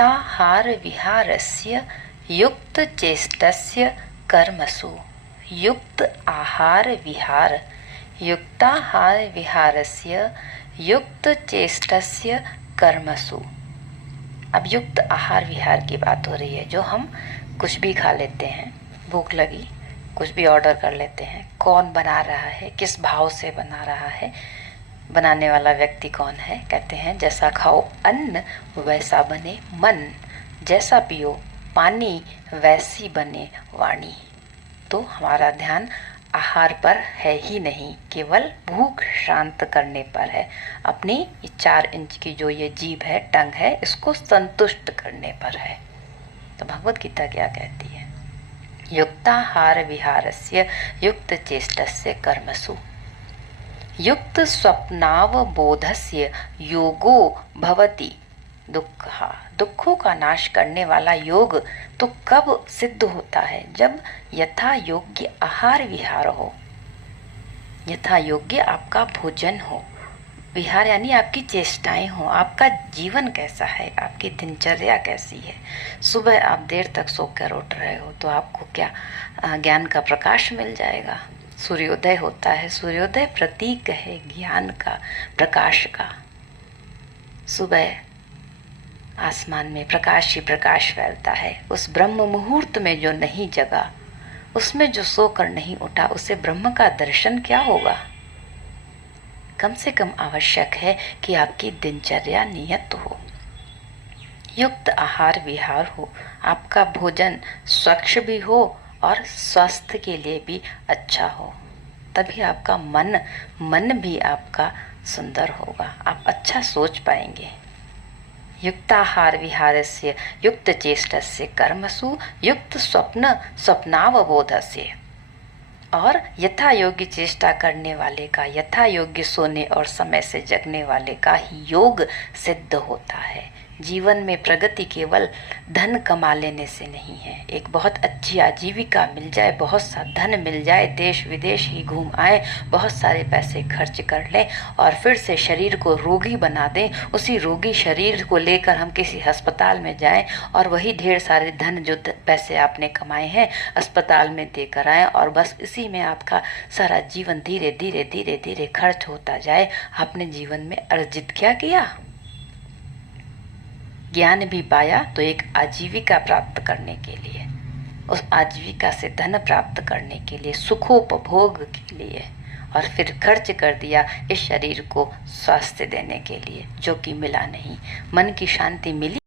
युक्ताहार विहारस्य युक्तचेष्टस्य कर्मसु। युक्त आहार विहारस्य युक्तचेष्टस्य कर्मसु। अब युक्त आहार विहार की बात हो रही है। जो हम कुछ भी खा लेते हैं, भूख लगी, कुछ भी ऑर्डर कर लेते हैं, कौन बना रहा है, किस भाव से बना रहा है, बनाने वाला व्यक्ति कौन है। कहते हैं जैसा खाओ अन्न वैसा बने मन, जैसा पियो पानी वैसी बने वाणी। तो हमारा ध्यान आहार पर है ही नहीं, केवल भूख शांत करने पर है। अपनी 4 इंच की जो ये जीभ है, टंग है, इसको संतुष्ट करने पर है। तो भगवत गीता क्या कहती है? युक्ताहार विहारस्य युक्त चेष्टस्य कर्मसु। युक्त स्वप्नावबोधस्य योगो भवति दुःखः। दुखों का नाश करने वाला योग तो कब सिद्ध होता है? जब यथा योग्य आहार विहार हो, यथा योग्य आपका भोजन हो। विहार यानी आपकी चेष्टाएं हो, आपका जीवन कैसा है, आपकी दिनचर्या कैसी है। सुबह आप देर तक सोकर उठ रहे हो तो आपको क्या ज्ञान का प्रकाश मिल जाएगा। सूर्योदय होता है, सूर्योदय प्रतीक है ज्ञान का, प्रकाश का। सुबह आसमान में प्रकाश ही प्रकाश फैलता है। उस ब्रह्म मुहूर्त में जो नहीं जगा, उसमें जो सोकर नहीं उठा, उसे ब्रह्म का दर्शन क्या होगा? कम से कम आवश्यक है कि आपकी दिनचर्या नियत हो, युक्त आहार विहार हो, आपका भोजन स्वच्छ भी हो और स्वास्थ्य के लिए भी अच्छा हो। तभी आपका मन भी आपका सुंदर होगा, आप अच्छा सोच पाएंगे। युक्ताहार विहारस्य युक्त चेष्टस्य कर्मसु युक्त स्वप्नावबोधस्य। और यथा योग्य चेष्टा करने वाले का, यथा योग्य सोने और समय से जगने वाले का ही योग सिद्ध होता है। जीवन में प्रगति केवल धन कमा लेने से नहीं है। एक बहुत अच्छी आजीविका मिल जाए, बहुत सा धन मिल जाए, देश विदेश ही घूम आए, बहुत सारे पैसे खर्च कर लें और फिर से शरीर को रोगी बना दें। उसी रोगी शरीर को लेकर हम किसी अस्पताल में जाएं और वही ढेर सारे धन जो पैसे आपने कमाए हैं अस्पताल में देकर आए और बस इसी में आपका सारा जीवन धीरे धीरे धीरे धीरे खर्च होता जाए। आपने जीवन में अर्जित क्या किया? ज्ञान भी पाया तो एक आजीविका प्राप्त करने के लिए, उस आजीविका से धन प्राप्त करने के लिए, सुखोपभोग के लिए, और फिर खर्च कर दिया इस शरीर को स्वास्थ्य देने के लिए, जो कि मिला नहीं। मन की शांति मिली